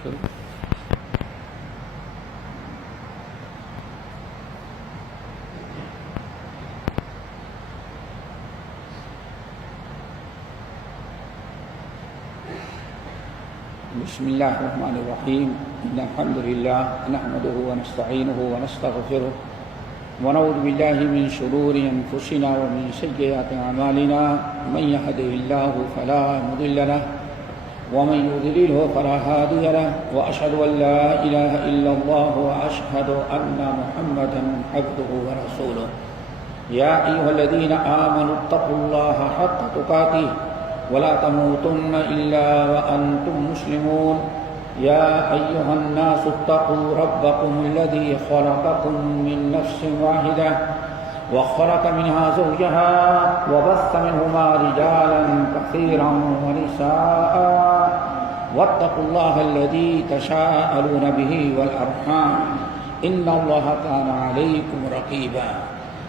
بسم الله الرحمن الرحيم إن الحمد لله نحمده ونستعينه ونستغفره ونعوذ بالله من شرور أنفسنا ومن سيئات أعمالنا من يهده الله فلا مضل له ومن يضلله فلا هادي له وأشهد أن لا إله إلا الله وأشهد أن محمدا عبده ورسوله يا أيها الذين آمنوا اتقوا الله حق تقاته ولا تموتن إلا وأنتم مسلمون يا أيها الناس اتقوا ربكم الذي خلقكم من نفس واحدة وخلق منها زوجها وبث منهما رجالا كثيرا ونساء واتقوا الله الذي تساءلون به والأرحام إن الله كان عليكم رقيبا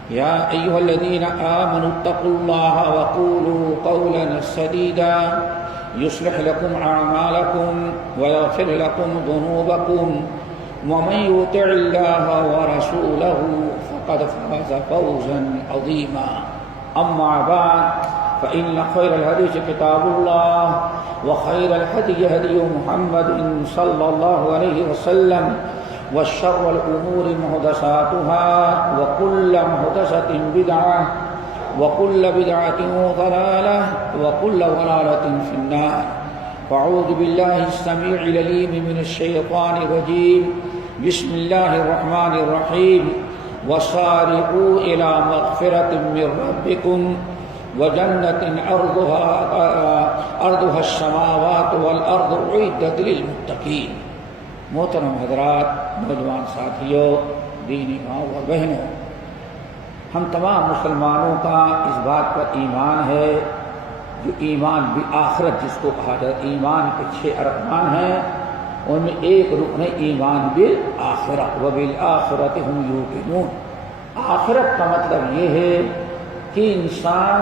يا أيها الذين آمنوا اتقوا الله وقولوا قولا سديدا يصلح لكم أعمالكم ويغفر لكم ذنوبكم ومن يطع الله ورسوله فقد فاز فوزا عظيما أما بعد فإن خير الحديث كتاب الله وخير الهدي هدي محمد صلى الله عليه وسلم وشر الأمور محدثاتها وكل محدثة بدعة وكل بدعة ضلالة وكل ضلالة في النار فأعوذ بالله السميع العليم من الشيطان الرجيم بسم الله الرحمن الرحيم وسارعوا إلى مغفرة من ربكم وجنة أرضها السماوات والأرض أعدت للمتقين. محترم حضرات، نوجوان ساتھیوں، دینی ماؤں اور بہنوں، ہم تمام مسلمانوں کا اس بات پر ایمان ہے جو ایمان بالآخرت جس کو کہا جاتا ہے، ایمان کے 6 ارکان ہیں، ان میں ایک رکن ہے ایمان بالآخرہ، وبالآخرۃ ھم یوقنون۔ آخرت کا مطلب یہ ہے کہ انسان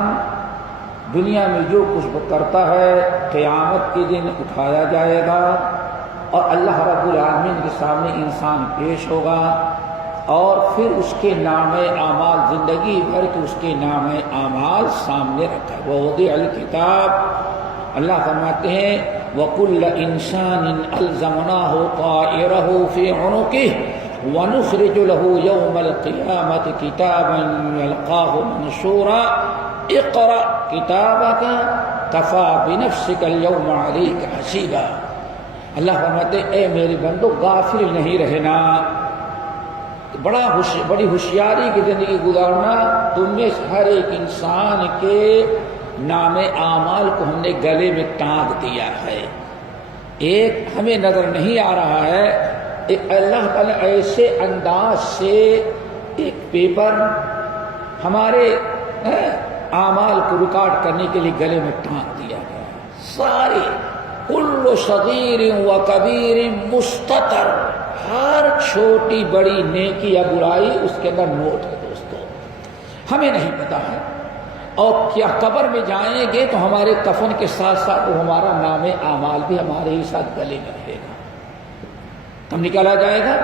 دنیا میں جو کچھ کرتا ہے قیامت کے دن اٹھایا جائے گا اور اللہ رب العالمین کے سامنے انسان پیش ہوگا اور پھر اس کے نام اعمال زندگی بھر کے اس کے نام اعمال سامنے رکھا ہے۔ ووضع الکتاب، اللہ فرماتے ہیں وَكُلَّ إِنسَانٍ أَلْزَمْنَاهُ طَائِرَهُ فِي عُنُقِهِ وَنُخْرِجُ لَهُ يَوْمَ الْقِيَامَةِ كِتَابًا يَلْقَاهُ مَنشُورًا اقْرَأْ كِتَابَكَ كَفَىٰ بِنَفْسِكَ الْيَوْمَ عَلَيْكَ حَسِيبًا۔ اللہ فرماتے ہیں اے میرے بندو غافل نہیں رہنا، بڑی ہوشیاری کی زندگی گزارنا، تم میں ہر ایک انسان کے نام اعمال کو ہم نے گلے میں ٹانگ دیا ہے۔ ایک ہمیں نظر نہیں آ رہا ہے، ایک اللہ تعالیٰ ایسے انداز سے ایک پیپر ہمارے اعمال کو ریکارڈ کرنے کے لیے گلے میں ٹانگ دیا گیا ہے۔ سارے کل صغیر و کبیر مستتر، ہر چھوٹی بڑی نیکی یا برائی اس کے اندر نوٹ ہے۔ دوستو ہمیں نہیں پتا ہے، اور کیا قبر میں جائیں گے تو ہمارے کفن کے ساتھ ساتھ وہ ہمارا نام اعمال بھی ہمارے ہی ساتھ گلے میں رہے گا، ہم نکالا جائے گا۔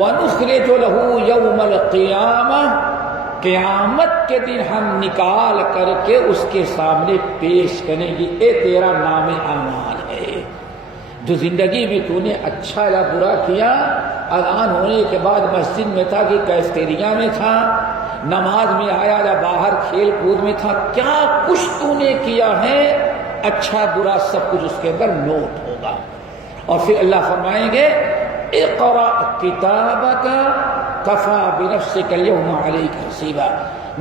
وَنُخْرِجُ لَهُ يَوْمَ الْقِيَامَةِ، قیامت کے دن ہم نکال کر کے اس کے سامنے پیش کریں گے، اے تیرا نام اعمال ہے جو زندگی میں تو نے اچھا یا برا کیا، اذان ہونے کے بعد مسجد میں تھا کہ کیفیٹیریا میں تھا، نماز میں آیا یا باہر کھیل کود میں تھا، کیا کچھ تو نے کیا ہے، اچھا برا سب کچھ اس کے اندر نوٹ ہوگا۔ اور پھر اللہ فرمائیں گے اقرأ کتابک کفیٰ بنفسک اليوم علیک حسیبا،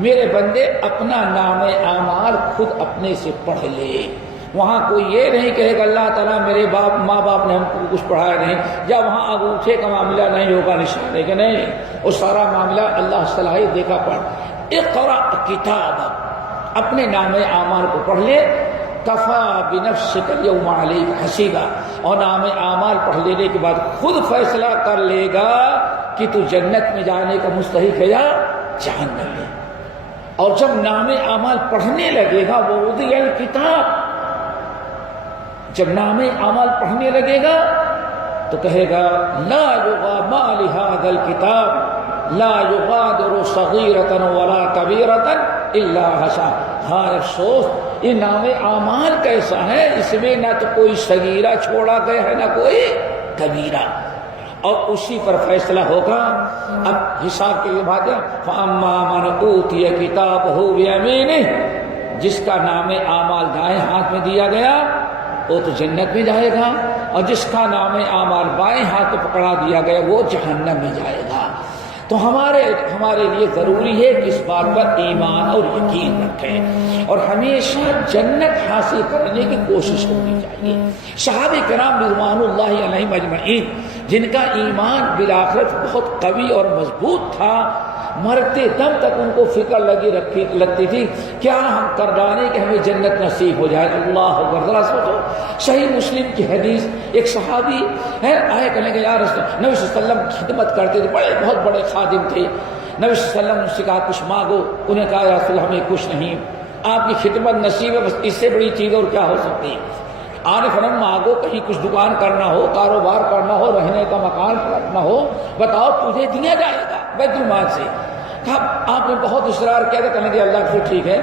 میرے بندے اپنا نام اعمال خود اپنے سے پڑھ لے۔ وہاں کوئی یہ نہیں کہے گا اللہ تعالیٰ میرے ماں باپ نے ہم کو کچھ پڑھایا نہیں، یا وہاں انگوٹھے کا معاملہ نہیں ہوگا، نشانے کا نہیں، وہ سارا معاملہ اللہ صلاحیت دیکھا پڑھ۔ اقرأ کتابک، اپنے نام اعمال کو پڑھ لے، کفیٰ بنفسک اليوم علیک حسیبا، اور نام اعمال پڑھ لینے کے بعد خود فیصلہ کر لے گا کہ تو جنت میں جانے کا مستحق ہے یا جہنم میں۔ اور جب نام اعمال پڑھنے لگے گا وہ وضع الکتاب، جب نام اعمال پڑھنے لگے گا تو کہے گا لا ما لهذا الكتاب لا يغادر صغيرة ولا كبيرة الا احصاها. ہاں افسوس یہ نام اعمال کیسا ہے، اس میں نہ تو کوئی صغیرہ چھوڑا گیا ہے نہ کوئی کبیرہ، اور اسی پر فیصلہ ہوگا. اب حساب کے لیے بات ہے فاما من اوتی کتابہ بیمینہ، جس کا نام اعمال دائیں ہاتھ میں دیا گیا وہ تو جنت میں جائے گا، اور جس کا نام اعمال بائیں ہاتھ میں پکڑا دیا گیا وہ جہنم میں جائے گا. تو ہمارے لیے ضروری ہے کہ اس بات پر ایمان اور یقین رکھیں اور ہمیشہ جنت حاصل کرنے کی کوشش کرنی چاہیے. صحابہ کرام رضوان اللہ علیہم اجمعین جن کا ایمان بالآخرت بہت قوی اور مضبوط تھا، مرتے دم تک ان کو فکر لگتی تھی کیا ہم کر ڈالیں کہ ہمیں جنت نصیب ہو جائے. اللہ اکبر. ذرا سوچو، صحیح مسلم کی حدیث، ایک صحابی ہے آئے کہنے کہ یا رسول نبی صلی اللہ علیہ وسلم خدمت کرتے تھے، بہت بڑے خادم تھے. نبی صلی اللہ علیہ وسلم سے کہا کچھ مانگو، انہیں کہا یا رسول ہمیں کچھ نہیں، آپ کی خدمت نصیب ہے، بس اس سے بڑی چیز اور کیا ہو سکتی ہے. آنے فنم مانگو، کہیں کچھ دکان کرنا ہو، کاروبار کرنا ہو، رہنے کا مکان رکھنا ہو، بتاؤ تجھے دیا جائے گا بیت المال سے. کہا آپ نے بہت اصرار کیا تھا، کہنے کہ اللہ پھر ٹھیک ہے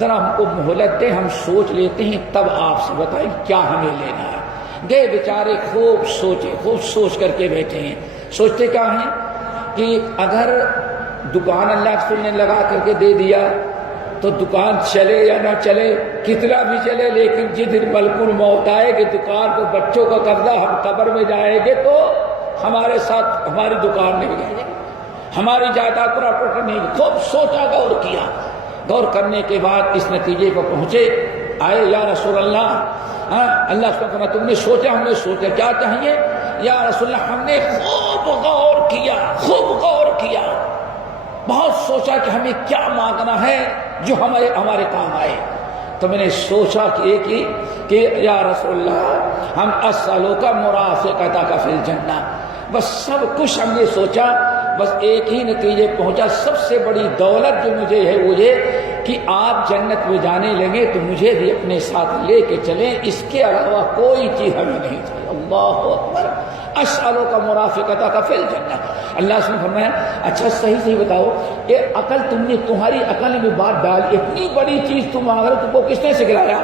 ذرا ہم کو مہلت دیں، ہم سوچ لیتے ہیں تب آپ سے بتائیں کیا ہمیں لینا ہے. گئے بیچارے خوب سوچ کر کے بیٹھے ہیں. سوچتے کیا ہیں کہ اگر دکان اللہ کے رسول نے لگا کر کے دے دیا تو دکان چلے یا نہ چلے، کتنا بھی چلے، لیکن جس دن ملک الموت آئے کہ دکان کو بچوں کا قبضہ، ہم قبر میں جائیں گے تو ہمارے ساتھ ہماری دکان نہیں جائے گی، ہماری جائیداد پراپرٹی نہیں. خوب سوچا، غور کیا. غور کرنے کے بعد اس نتیجے پر پہنچے، آئے یا رسول اللہ، اللہ سے فرمایا تم نے سوچا، ہم نے سوچا کیا چاہیے یا رسول اللہ. ہم نے خوب غور کیا، بہت سوچا کہ ہمیں کیا مانگنا ہے جو ہمارے کام آئے. تو میں نے سوچا کہ ایک ہی کہ یا رسول اللہ ہم اسألوک مرافقتک فی الجنہ. بس سب کچھ ہم نے سوچا، بس ایک ہی نتیجے پہنچا، سب سے بڑی دولت جو مجھے ہے وہ یہ کہ آپ جنت میں جانے لگے تو مجھے بھی اپنے ساتھ لے کے چلیں، اس کے علاوہ کوئی چیز ہمیں نہیں چاہیے. اللہ اکبر. اسألوک مرافقتک فی الجنہ. اللہ سے فرمایا اچھا صحیح بتاؤ، یہ عقل تمہاری عقل میں بات ڈال، اتنی بڑی چیز تم اگر تم کو کس نے سکھلایا؟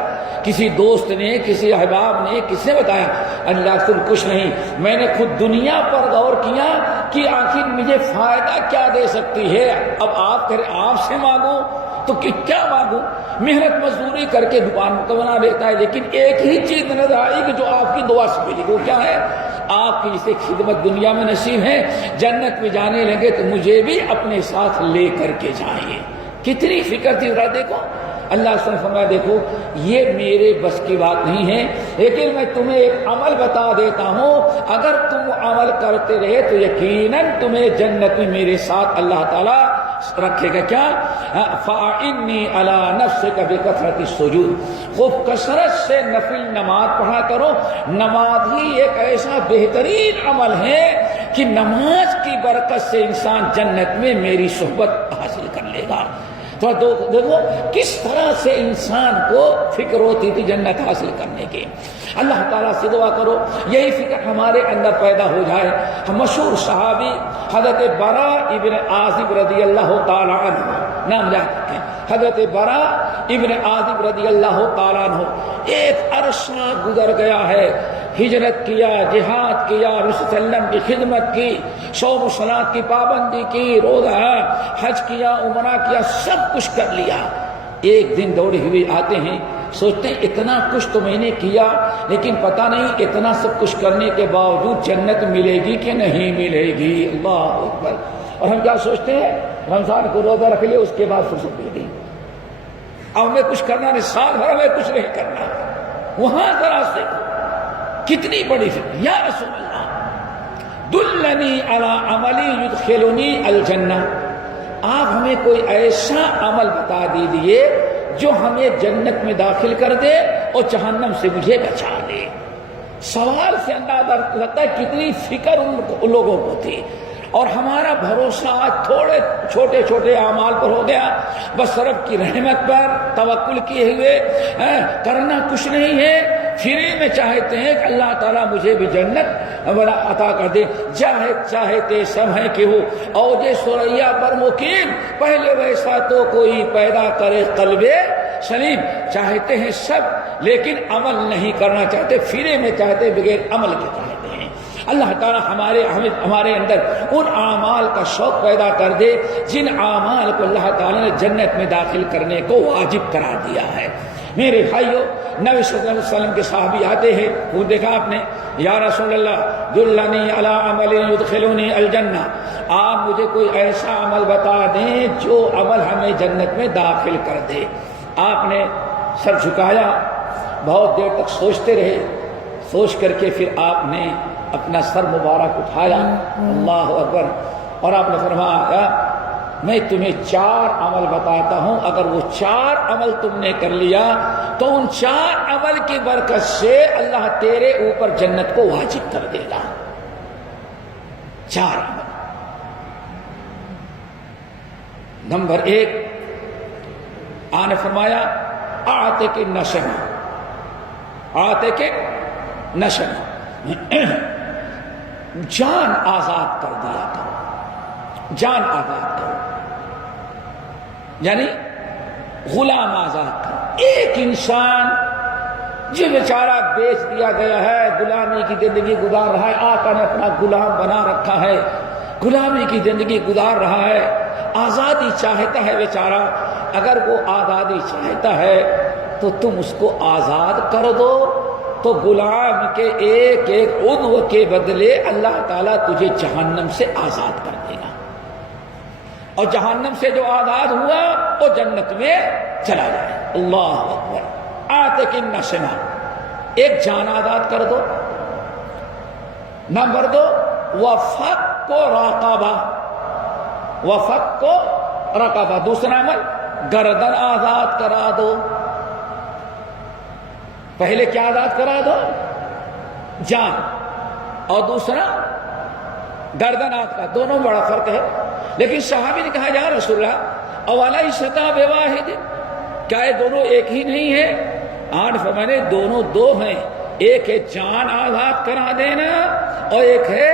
کسی دوست نے، کسی احباب نے، کس نے بتایا؟ اللہ سے کچھ نہیں، میں نے خود دنیا پر غور کیا کہ آخر مجھے فائدہ کیا دے سکتی ہے. اب آپ کریں آپ سے مانگو تو کیا مانگوں؟ محنت مزدوری کر کے دکان کو بنا لیتا ہے، لیکن ایک ہی چیز نظر آئی کہ جو آپ کی دعا سے ملی، وہ کیا ہے؟ آپ کی جسے خدمت دنیا میں نصیب ہے، جنت میں جانے لگے تو مجھے بھی اپنے ساتھ لے کر کے جائیں. کتنی فکر تھی. دیکھو اللہ سے فرمایا دیکھو یہ میرے بس کی بات نہیں ہے، لیکن میں تمہیں ایک عمل بتا دیتا ہوں، اگر تم عمل کرتے رہے تو یقیناً تمہیں جنت میں میرے ساتھ اللہ تعالیٰ رکھے گا. کیا؟ فَأَعِنِّي عَلَىٰ نَفْسِكَ بِكَثْرَةِ السُّجُودِ. خوب کثرت سے نفل نماز پڑھا کرو. نماز ہی ایک ایسا بہترین عمل ہے کہ نماز کی برکت سے انسان جنت میں میری صحبت حاصل کر لے گا. تو دیکھو کس طرح سے انسان کو فکر ہوتی تھی جنت حاصل کرنے کی. اللہ تعالیٰ سے دعا کرو یہی فکر ہمارے اندر پیدا ہو جائے. مشہور صحابی حضرت برا ابن عازب رضی اللہ تعالیٰ عنہ، نام جانتے ہیں حضرت برا ابن عازب رضی اللہ تعالیٰ عنہ، ایک عرصہ گزر گیا ہے، ہجرت کیا، جہاد کیا، رسول صلی اللہ علیہ وسلم کی خدمت کی، صوم و صلاۃ کی پابندی کی، روزہ حج کیا، عمرہ کیا، سب کچھ کر لیا. ایک دن دوڑے ہوئے آتے ہیں، سوچتے ہیں اتنا کچھ تو میں نے کیا، لیکن پتہ نہیں اتنا سب کچھ کرنے کے باوجود جنت ملے گی کہ نہیں ملے گی. اللہ اکبر. اور ہم کیا سوچتے ہیں؟ رمضان کو روزہ رکھ لیا، اس کے بعد فرصت دے دی، اب ہمیں کچھ کرنا نہیں، سال بھر ہمیں کچھ نہیں کرنا. وہاں ذرا سے کتنی بڑی فکر. یا رسول اللہ دلنی علی عملی یدخلنی الجنہ. آپ ہمیں کوئی ایسا عمل بتا دیجیے جو ہمیں جنت میں داخل کر دے اور جہنم سے مجھے بچا دے. سوال سے اندازہ لگتا ہے کتنی فکر ان لوگوں کو تھی. اور ہمارا بھروسہ آج تھوڑے چھوٹے چھوٹے اعمال پر ہو گیا، بس رب کی رحمت پر توکل کیے ہوئے کرنا کچھ نہیں ہے. فری میں چاہتے ہیں کہ اللہ تعالیٰ مجھے بھی جنت عطا کر دے. چاہتے سب ہیں کہ ہو اوج ثریا پر مقیم، پہلے ویسا تو کوئی پیدا کرے قلب سلیم. چاہتے ہیں سب لیکن عمل نہیں کرنا چاہتے، فری میں چاہتے بغیر عمل کے چاہتے ہیں. اللہ تعالیٰ ہمارے اندر ان اعمال کا شوق پیدا کر دے جن اعمال کو اللہ تعالیٰ نے جنت میں داخل کرنے کو واجب قرار دیا ہے. میرے بھائیو، نبی صلی اللہ علیہ وسلم کے صحابی آتے ہیں، وہ دیکھا آپ نے، یا رسول اللہ دلنی علی عمل یدخلنی الجنہ، آپ مجھے کوئی ایسا عمل بتا دیں جو عمل ہمیں جنت میں داخل کر دے. آپ نے سر جھکایا، بہت دیر تک سوچتے رہے، سوچ کر کے پھر آپ نے اپنا سر مبارک اٹھایا، اللہ اکبر، اور آپ نے فرمایا میں تمہیں 4 عمل بتاتا ہوں، اگر وہ 4 عمل تم نے کر لیا تو ان 4 عمل کی برکت سے اللہ تیرے اوپر جنت کو واجب کر دے گا. 4 عمل. نمبر 1، آنے فرمایا آتے کے نشن، آتے کے نشن، جان آزاد کر دیا کرو، جان آزاد کرو، یعنی غلام آزاد کرو. ایک انسان جو بیچارہ بیچ دیا گیا ہے، غلامی کی زندگی گزار رہا ہے، آقا نے اپنا غلام بنا رکھا ہے، غلامی کی زندگی گزار رہا ہے، آزادی چاہتا ہے بیچارہ. اگر وہ آزادی چاہتا ہے تو تم اس کو آزاد کر دو، تو غلام کے ایک ایک عضو کے بدلے اللہ تعالیٰ تجھے جہنم سے آزاد کر دے گا، اور جہنم سے جو آزاد ہوا وہ جنت میں چلا جائے. اللہ اکبر. آتے کی نشنا، ایک جان آزاد کر دو. نمبر 2، وفق کو رقبہ، وفق کو رقبہ. دوسرا عمل گردن آزاد کرا دو. پہلے کیا آزاد کرا دو؟ جان، اور دوسرا گردن آزاد کرا. دونوں بڑا فرق ہے. لیکن صحابی نے کہا یا رسول اللہ اولیستا بواحد، کیا یہ دونوں ایک ہی نہیں ہے؟ آج فرمانے دونوں 2 ہیں. ایک ہے جان آزاد کرا دینا اور ایک ہے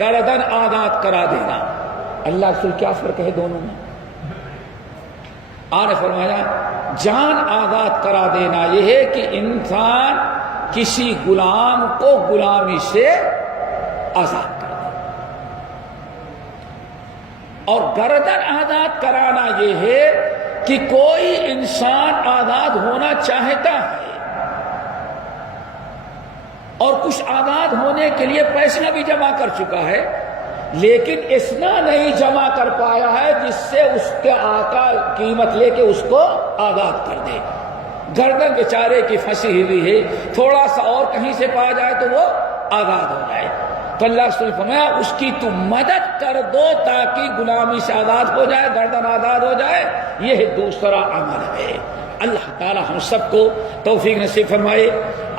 گردن آزاد کرا دینا. اللہ رسول کیا فرق ہے دونوں میں؟ آج فرمایا جان آزاد کرا دینا یہ ہے کہ انسان کسی غلام کو غلامی سے آزاد کر دے، اور گردن آزاد کرانا یہ ہے کہ کوئی انسان آزاد ہونا چاہتا ہے اور کچھ آزاد ہونے کے لیے پیسہ بھی جمع کر چکا ہے، لیکن اتنا نہیں جمع کر پایا ہے جس سے اس کے آقا قیمت لے کے اس کو آزاد کر دے. گردن بیچارے کی پھنسی ہوئی ہے، تھوڑا سا اور کہیں سے پا جائے تو وہ آزاد ہو جائے. تو اللہ رسول فرمایا اس کی تم مدد کر دو تاکہ غلامی سے آزاد ہو جائے، گردن آزاد ہو جائے. یہ دوسرا عمل ہے. اللہ تعالی ہم سب کو توفیق نصیب فرمائے.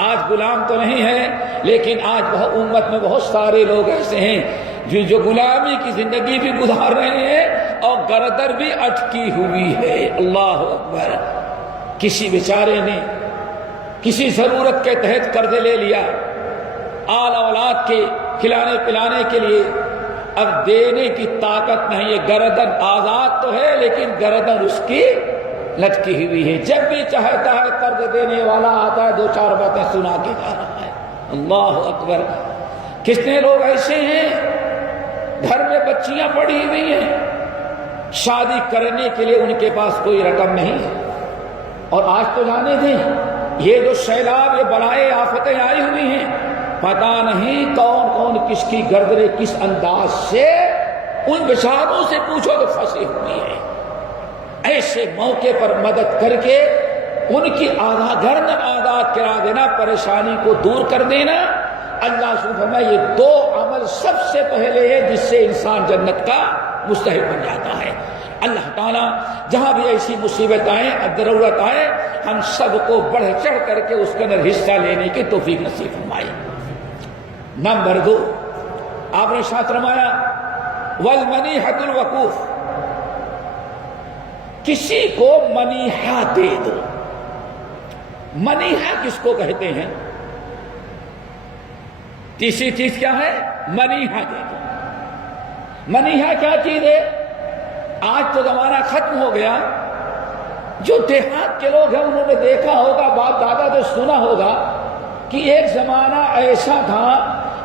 آج غلام تو نہیں ہے، لیکن آج امت میں بہت سارے لوگ ایسے ہیں جو غلامی کی زندگی بھی گزار رہے ہیں اور گردن بھی اٹکی ہوئی ہے. اللہ اکبر. کسی بیچارے نے کسی ضرورت کے تحت قرض لے لیا آل اولاد کے کھلانے پلانے کے لیے، اب دینے کی طاقت نہیں ہے، گردن آزاد تو ہے لیکن گردن اس کی لٹکی ہوئی ہے. جب بھی چاہتا ہے قرض دینے والا آتا ہے، 2-4 باتیں سنا کے جا رہا ہے. اللہ اکبر. کتنے لوگ ایسے ہیں گھر میں بچیاں پڑی ہوئی ہیں، شادی کرنے کے لیے ان کے پاس کوئی رقم نہیں ہے. اور آج تو جانے دیں یہ جو سیلاب، یہ بلائیں آفتیں آئی ہوئی ہیں، پتہ نہیں کون کون کس کی گردنیں کس انداز سے ان بیچاروں سے پوچھو تو پھنسی ہوئی ہے. ایسے موقع پر مدد کر کے ان کی گردن آزاد کرا دینا، پریشانی کو دور کر دینا. اللہ سبحانہ میں یہ 2 عمل سب سے پہلے ہے جس سے انسان جنت کا مستحق بن جاتا ہے. اللہ تعالیٰ جہاں بھی ایسی مصیبت آئے، ضرورت آئے، ہم سب کو بڑھ چڑھ کر کے اس کے اندر حصہ لینے کی توفیق نصیب فرمائے. نمبر 2، آپ نے ساتھ فرمایا والمنیحۃ الوقوف، کسی کو منیحہ دے دو. منیحہ کس کو کہتے ہیں؟ تیسری چیز کیا ہے؟ منیحہ دے دو۔ منیحہ کیا چیز ہے؟ آج تو زمانہ ختم ہو گیا، جو دیہات کے لوگ ہیں انہوں نے دیکھا ہوگا، باپ دادا سے سنا ہوگا کہ ایک زمانہ ایسا تھا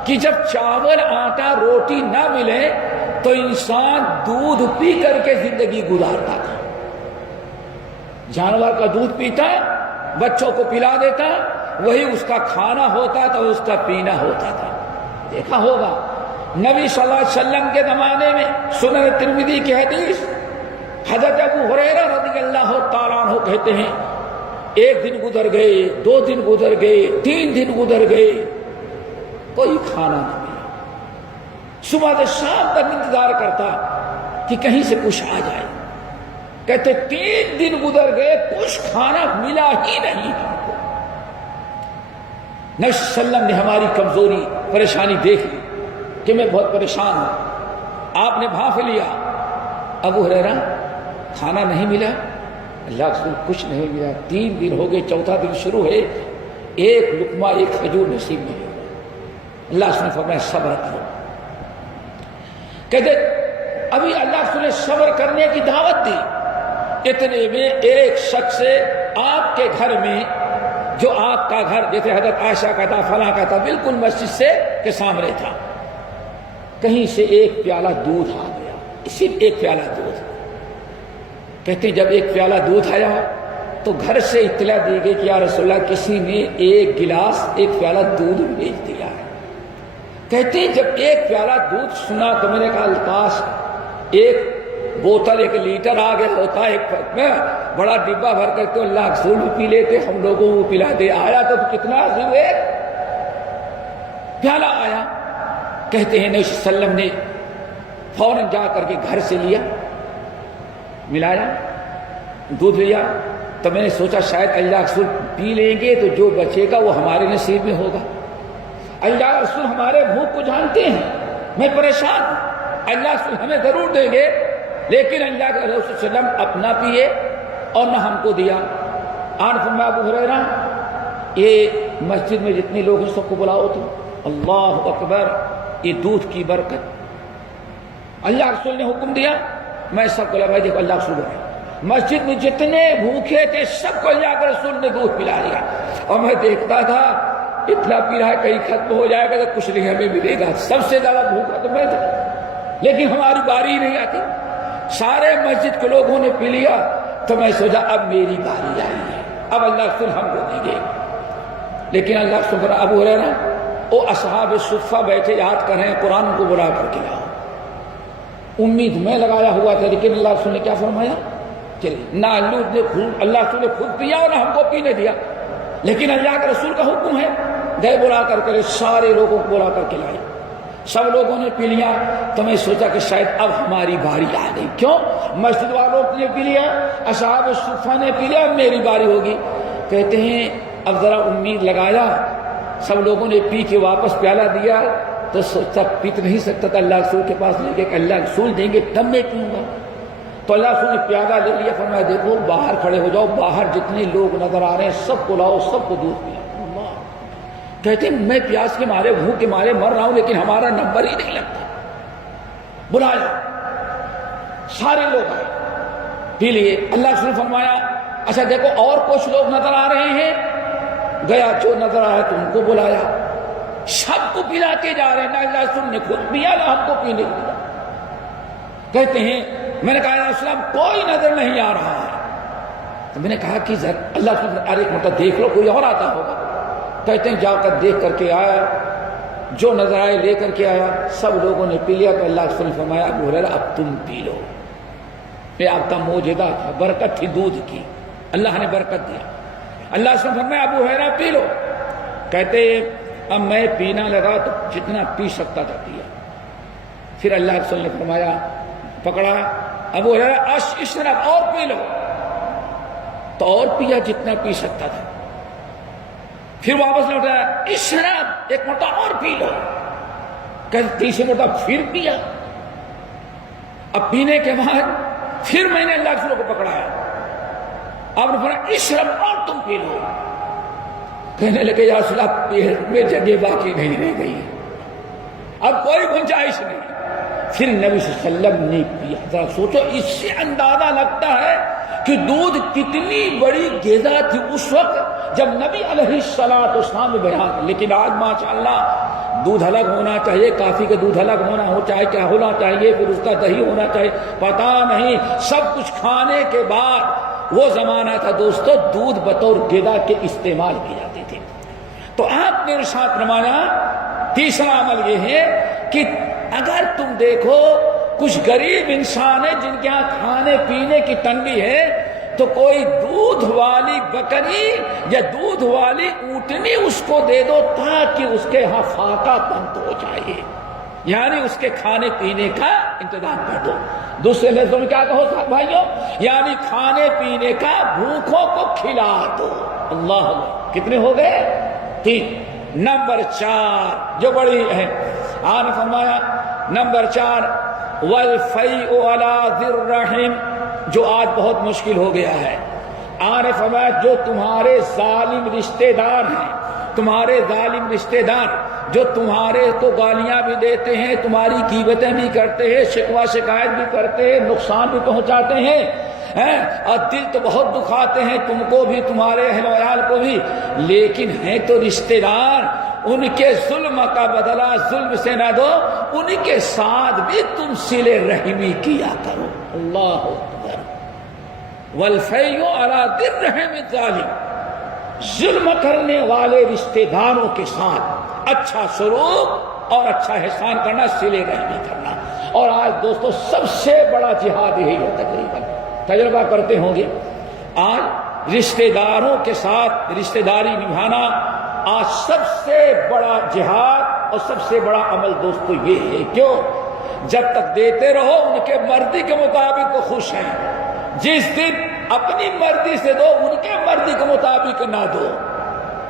کہ جب چاول آٹا روٹی نہ ملے تو انسان دودھ پی کر کے زندگی گزارتا تھا۔ جانور کا دودھ پیتا، بچوں کو پلا دیتا، وہی اس کا کھانا ہوتا تھا، اس کا پینا ہوتا تھا۔ دیکھا ہوگا نبی صلی اللہ علیہ وسلم کے زمانے میں، سنن ترمذی کی حدیث، حضرت ابو ہریرہ رضی اللہ تعالیٰ عنہ کہتے ہیں ایک دن گزر گئے، 2 دن گزر گئے، 3 دن گزر گئے، کوئی کھانا نہ ملا۔ صبح سے شام تک انتظار کرتا کہ کہیں سے کچھ آ جائے۔ کہتے 3 دن گزر گئے، کچھ کھانا ملا ہی نہیں ہم کو۔ نبی صلی اللہ علیہ وسلم نے ہماری کمزوری پریشانی دیکھ لی کہ میں بہت پریشان ہوں۔ آپ نے بھانپ لیا، ابو ہریرہ کھانا نہیں ملا؟ اللہ کے رسول کچھ نہیں ملا، 3 دن ہو گئے، 4تھا دن شروع ہے، ایک لقمہ ایک کھجور نصیب نہیں ہوا۔ اللہ نے فرمایا صبر کرو۔ کہتے ابھی اللہ کے رسول نے صبر کرنے کی دعوت دی، اتنے میں ایک شخص آپ کے گھر میں، جو آپ کا گھر جیسے حضرت عائشہ کا تھا، فلاں کا تھا، بالکل مسجد سے کے سامنے تھا، کہیں سے ایک پیالہ دودھ آ گیا، صرف ایک پیالہ دودھ۔ کہتے ہیں جب ایک پیالہ دودھ آیا تو گھر سے اطلاع دی گئی کہ یا رسول اللہ کسی نے ایک گلاس ایک پیالہ دودھ بھیج دیا ہے۔ کہتے ہیں جب ایک پیالہ دودھ سنا تو میں نے کہا الطاف ایک بوتل 1 لیٹر آ گیا ہوتا ہے، ایک میں بڑا ڈبہ بھر کر تو اللہ رسول بھی پی لیتے، ہم لوگوں کو پلاتے، آیا تو کتنا صرف ایک پیالہ آیا۔ کہتے ہیں نبی صلی اللہ علیہ وسلم نے فوراً جا کر کے گھر سے لیا، ملایا، دودھ لیا، تو میں نے سوچا شاید اللہ رسول پی لیں گے تو جو بچے گا وہ ہمارے نصیب میں ہوگا۔ اللہ رسول ہمارے بھوک کو جانتے ہیں، میں پریشان ہوں، اللہ رسول ہمیں ضرور دیں گے، لیکن اللہ کے رسول صلی اللہ علیہ وسلم اپنا پیے اور نہ ہم کو دیا۔ آن فرمایا ابو ہریرہ یہ مسجد میں جتنے لوگ ہیں سب کو بلاؤ تو، اللہ اکبر، یہ دودھ کی برکت۔ اللہ رسول نے حکم دیا، میں سب کو لگا دیکھو اللہ رسول ہے، مسجد میں جتنے بھوکے تھے سب کو اللہ کے رسول نے دودھ پلا دیا، اور میں دیکھتا تھا اتنا پی رہا ہے کہیں ختم ہو جائے گا تو کچھ نہیں ہمیں ملے گا، سب سے زیادہ بھوکا تو میں تھا، لیکن ہماری باری نہیں آتی، سارے مسجد کے لوگوں نے پی لیا، تو میں سوچا اب میری باری آئی ہے، اب اللہ رسول ہم کو دیں گے۔ لیکن اللہ رسول ابو ہریرہ وہ اصحاب صفہ بیٹھے یاد کر رہے ہیں، قرآن کو بلا کر کے لاؤ۔ امید میں لگایا ہوا تھا، لیکن اللہ رسول نے کیا فرمایا؟ چلیے، نہ اللہ رسول نے خود پیا اور نہ ہم کو پینے دیا، لیکن اللہ کے رسول کا حکم ہے، گئے بلا کر کے سارے لوگوں کو بلا کر کے لائے، سب لوگوں نے پی لیا، تو میں سوچا کہ شاید اب ہماری باری آ گئی، کیوں؟ مسجد والوں نے پی لیا، اصحاب صفہ نے پی لیا، اب میری باری ہوگی۔ کہتے ہیں اب ذرا امید لگایا، سب لوگوں نے پی کے واپس پیالہ دیا، تو سوچا پی تو نہیں سکتا تھا، اللہ رسول کے پاس لے گئے کہ اللہ رسول دیں گے تب میں پیوں گا، تو اللہ رسول نے پیالہ لے لیا، فرمایا دیکھو باہر کھڑے ہو جاؤ، باہر جتنے لوگ نظر آ رہے ہیں سب کو لاؤ، سب کو دودھ پیا۔ کہتے ہیں میں پیاس کے مارے بھوک کے مارے مر رہا ہوں، لیکن ہمارا نمبر ہی نہیں لگتا۔ بلایا، سارے لوگ آئے، پی لیے۔ اللہ رسول فرمایا اچھا دیکھو اور کچھ لوگ نظر آ رہے ہیں، گیا جو نظر آیا تو ان کو بلایا، سب کو پلاتے جا رہے ہیں، نہ اللہ رسول نے خود پیا نہ ہم کو پینے دیا۔ کہتے ہیں میں نے کہا یا رسول اللہ کوئی نظر نہیں آ رہا ہے، تو میں نے کہا کہ اللہ رسول ارے ایک مرتبہ دیکھ لو کوئی اور آتا ہوگا۔ کہتے ہیں جا کر دیکھ کر کے آیا، جو نظر آئے لے کر کے آیا، سب لوگوں نے پی لیا، تو اللہ رسول نے فرمایا ابو ہریرہ اب تم پی لو۔ یہ آپ کا معجزہ تھا، برکت تھی دودھ کی، اللہ نے برکت دیا۔ اللہ رسول نے فرمایا ابو ہریرہ پی لو۔ کہتے اب میں پینا لگا تو جتنا پی سکتا تھا پیا، پھر اللہ رسول نے فرمایا پکڑا ابو ہریرہ اشرب اور پی لو، تو اور پیا جتنا پی سکتا تھا، پھر واپس لوٹایا اشرب ایک مرتبہ اور پی لو، کہتے تیسری مرتبہ پھر پیا۔ اب پینے کے بعد پھر میں نے اللہ رسول کو پکڑایا، آپ نے فرمایا اشرب اور تم پی لو۔ کہنے لگے یا رسول اللہ پیٹ میں جگہ باقی نہیں رہ گئی، اب کوئی گنجائش نہیں. پھر نبی صلی اللہ علیہ وسلم نے پیا. ذرا سوچو، اس سے اندازہ لگتا ہے کہ دودھ کتنی بڑی غذا تھی اس وقت جب نبی علیہ السلام بیان. لیکن آج ماشاءاللہ دودھ الگ ہونا چاہیے، کافی کا دودھ الگ ہونا چاہیے، کیا ہونا چاہیے، پھر اس کا دہی ہونا چاہیے، پتہ نہیں. سب کچھ کھانے کے بعد وہ زمانہ تھا دوستو دودھ بطور غذا کے استعمال کیے جاتے تھے. تو آپ نے ارشاد فرمایا تیسرا عمل یہ ہے کہ اگر تم دیکھو کچھ غریب انسان ہے جن کے ہاں کھانے پینے کی تنگی ہے، تو کوئی دودھ والی بکری یا دودھ والی اونٹنی اس کو دے دو تاکہ اس کے ہاں فاقہ بند ہو جائے، یعنی اس کے کھانے پینے کا انتظام کر دو. دوسرے لفظوں میں کیا کہو بھائیو، یعنی کھانے پینے کا بھوکوں کو کھلا دو. اللہ اللہ. کتنے ہو گئے؟ 3. نمبر 4 جو بڑی ہے، آپ نے فرمایا نمبر 4 والفیء علی ذی الرحم، جو آج بہت مشکل ہو گیا ہے. آپ نے فرمایا جو تمہارے ظالم رشتہ دار ہیں، تمہارے ظالم رشتہ دار جو تمہارے کو گالیاں بھی دیتے ہیں، تمہاری غیبتیں بھی کرتے ہیں، شکوہ شکایت بھی کرتے ہیں، نقصان بھی پہنچاتے ہیں، اور دل تو بہت دکھاتے ہیں تم کو بھی، تمہارے اہل و عیال کو بھی، لیکن ہیں تو رشتہ دار. ان کے ظلم کا بدلہ ظلم سے نہ دو، ان کے ساتھ بھی تم صلہ رحمی کیا کرو. اللہ اکبر. والفیء علی ذی الرحم الظالم، ظلم کرنے والے رشتہ داروں کے ساتھ اچھا سلوک اور اچھا احسان کرنا، صلہ رحمی کرنا. اور آج دوستو سب سے بڑا جہاد یہی ہے، تقریباً تجربہ کرتے ہوں گے، آج رشتہ داروں کے ساتھ رشتہ داری نبھانا آج سب سے بڑا جہاد اور سب سے بڑا عمل دوستو یہ ہے. کیوں؟ جب تک دیتے رہو ان کے مرضی کے مطابق تو خوش ہیں، جس دن اپنی مرضی سے دو ان کے مرضی کے مطابق نہ دو،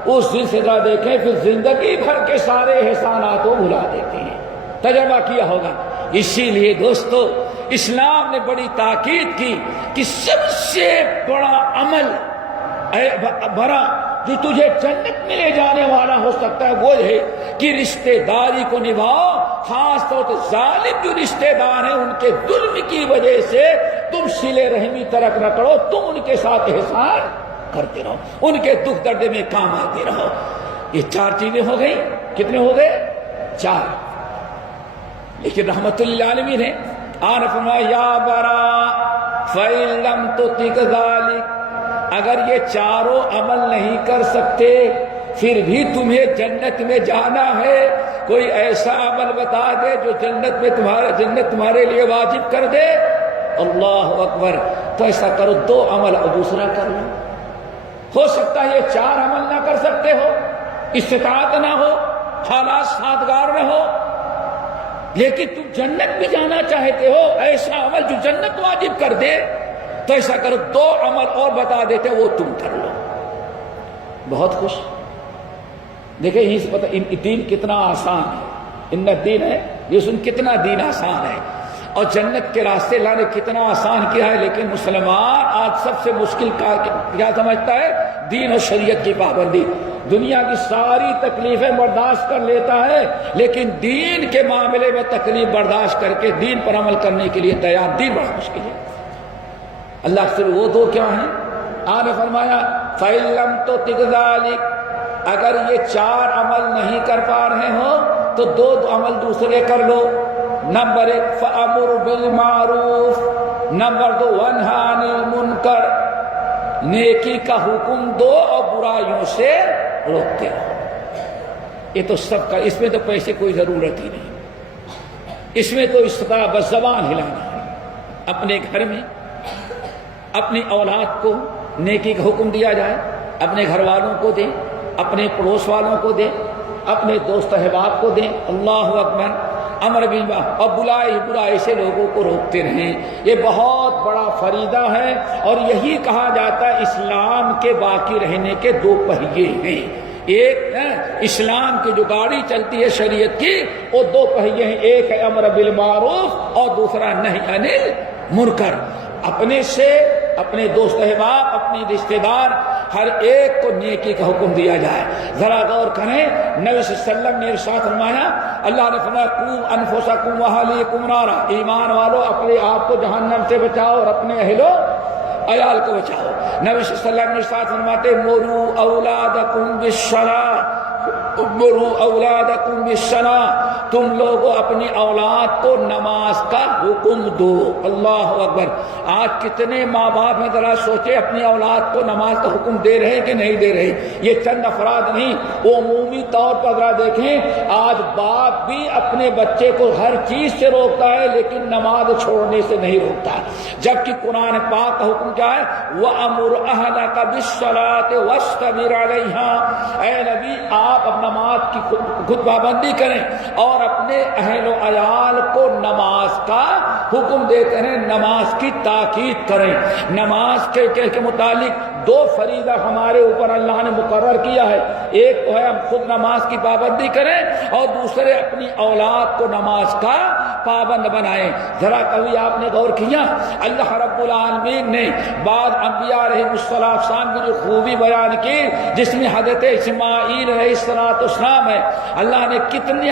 اس دن سے ذرا دیکھیں پھر زندگی بھر کے سارے احسانات کو بھلا دیتے ہیں. تجربہ کیا ہوگا. اسی لیے دوستو اسلام نے بڑی تاکید کی کہ سب سے بڑا عمل بڑا جو تجھے جنت میں لے جانے والا ہو سکتا ہے وہ ہے کہ رشتہ داری کو نبھاؤ. خاص طور سے ظالم جو رشتہ دار ہیں ان کے ظلم کی وجہ سے تم صلہ رحمی ترک نہ کرو، تم ان کے ساتھ احسان کرتے رہو، ان کے دکھ درد میں کام آتے رہو. یہ 4 چیزیں ہو گئی. کتنے ہو گئے؟ 4. لیکن رحمت للعالمین ہے، آن فرمایا یا برا فَإِن لَمْ تُطِعْ ذَلِكَ، اگر یہ چاروں عمل نہیں کر سکتے پھر بھی تمہیں جنت میں جانا ہے، کوئی ایسا عمل بتا دے جو جنت تمہارے لیے واجب کر دے. اللہ اکبر. تو ایسا کرو، 2 عمل اور دوسرا کر لو. ہو سکتا ہے یہ 4 عمل نہ کر سکتے ہو، استطاعت نہ ہو، حالات سازگار نہ ہو، لیکن تم جنت میں جانا چاہتے ہو، ایسا عمل جو جنت واجب کر دے. تو ایسا کرو، 2 عمل اور بتا دیتے وہ تم کر لو. بہت خوش. دیکھیں اس پتہ دین کتنا آسان ہے. ان دین ہے یہ سن کتنا دین آسان ہے، اور جنت کے راستے لانے کتنا آسان کیا ہے. لیکن مسلمان آج سب سے مشکل کیا سمجھتا ہے؟ دین اور شریعت کی پابندی. دنیا کی ساری تکلیفیں برداشت کر لیتا ہے، لیکن دین کے معاملے میں تکلیف برداشت کر کے دین پر عمل کرنے کے لیے تیار. دین بڑا مشکل ہے. اللہ سے وہ 2 کیا ہیں؟ آپ نے فرمایا فَإِن لَمْ تُطِعْ ذَلِكَ، اگر یہ 4 عمل نہیں کر پا رہے ہو تو 2 عمل دوسرے کر لو. نمبر 1 فَأَمُرْ بِالْمَعْرُوفِ، نمبر 2 وَانْهَ عَنِ الْمُنْكَرِ، نیکی کا حکم دو اور برائیوں سے روکتے رہو. یہ تو سب کا، اس میں تو پیسے کوئی ضرورت ہی نہیں، اس میں تو استطاع بس زبان ہلانا ہے. اپنے گھر میں اپنی اولاد کو نیکی کا حکم دیا جائے، اپنے گھر والوں کو دیں، اپنے پڑوس والوں کو دیں، اپنے دوست احباب کو دیں. اللہ اکبر. امر بالمعروف اور برائی سے لوگوں کو روکتے رہیں. یہ بہت بڑا فریضہ ہے، اور یہی کہا جاتا ہے اسلام کے باقی رہنے کے 2 پہیے ہیں. ایک اسلام کی جو گاڑی چلتی ہے شریعت کی، وہ 2 پہیے ہیں. ایک ہے امر بالمعروف اور دوسرا نہی عن المنکر. اپنے سے، اپنے دوست احباب، اپنی رشتہ دار ہر ایک کو نیکی کا حکم دیا جائے۔ ذرا غور کریں، نبی صلی اللہ علیہ وسلم نے ارشاد فرمایا، اللہ نے فرمایا قوا انفسکم واہلیکم نارا، ایمان والو اپنے آپ کو جہنم سے بچاؤ اور اپنے اہل و عیال کو بچاؤ۔ نبی صلی اللہ علیہ وسلم نے ارشاد فرماتے مروا اولادکم بالصلاۃ، مروا اولادکم بالصلاۃ، تم لوگوں اپنی اولاد کو نماز کا حکم دو۔ اللہ اکبر! آج کتنے ماں باپ ہیں، ذرا سوچے اپنی اولاد کو نماز کا حکم دے رہے ہیں کہ نہیں دے رہے۔ یہ چند افراد نہیں، وہ عمومی طور پر ذرا دیکھیں، آج باپ بھی اپنے بچے کو ہر چیز سے روکتا ہے لیکن نماز چھوڑنے سے نہیں روکتا، جبکہ قرآن پاک کا حکم کیا ہے؟ وَأَمُرْ أَهْلَكَ بِالصَّلَاةِ وَاسْتَبِرْ عَلَيْهَا، اے نبی آپ اب نماز کی خود پابندی کریں اور اپنے اہل و عیال کو نماز کا حکم دیتے ہیں، نماز کی تاکید کریں۔ نماز کے متعلق دو فریضہ ہمارے اوپر اللہ نے مقرر کیا ہے، ایک تو ہے ہم خود نماز کی پابندی کریں اور دوسرے اپنی اولاد کو نماز کا پابند بنائیں۔ ذرا کبھی آپ نے غور کیا اللہ رب العالمین نے بعض انبیاء علیہ السلام کی جو خوبی بیان کی، جس میں حضرت اسماعیل علیہ السلام ہے، اللہ نے کتنی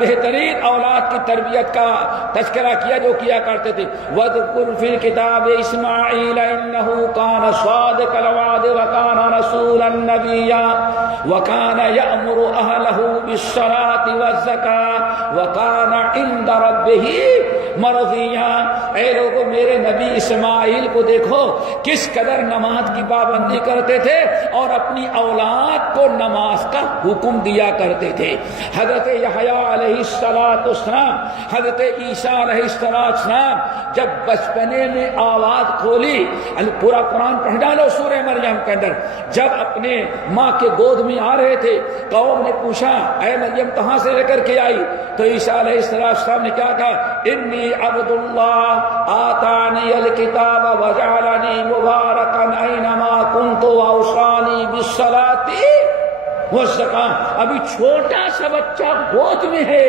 بہترین اولاد کی تربیت کا تذکرہ کیا جو کیا کرتے تھے۔ وَاذْكُرْ فِي الْكِتَابِ إِسْمَاعِيلَ إِنَّهُ كَانَ صَادِقَ الْوَعْدِ وَكَانَ رَسُولًا نَبِيًّا وَكَانَ يَأْمُرُ أَهْلَهُ بِالصَّلَاةِ وَالزَّكَاةِ وَكَانَ عِندَ رَبِّهِ مَرْضِيًّا۔ اے لوگوں، میرے نبی اسماعیل کو دیکھو کس قدر نماز کی پابندی کرتے تھے اور اپنی اولاد کو نماز کا حکم دیا کرتے تھے۔ حضرت یحییٰ علیہ السلام، حضرت عیسیٰ علیہ السلام جب بچپنے میں آواز کھولی، پورا قرآن پڑھ ڈالو سورہ مریم کے اندر، جب اپنے ماں کے گود میں آ رہے تھے، قوم نے پوچھا اے مریم کہاں سے لے کر کے آئی؟ تو عیسیٰ علیہ السلام نے کیا کہا؟ انی عبد اللہ آتانی الکتاب وجعلنی مبارکا اینما کنت واوصانی بالصلاۃ والزکاۃ۔ ابھی چھوٹا سا بچہ گود میں ہے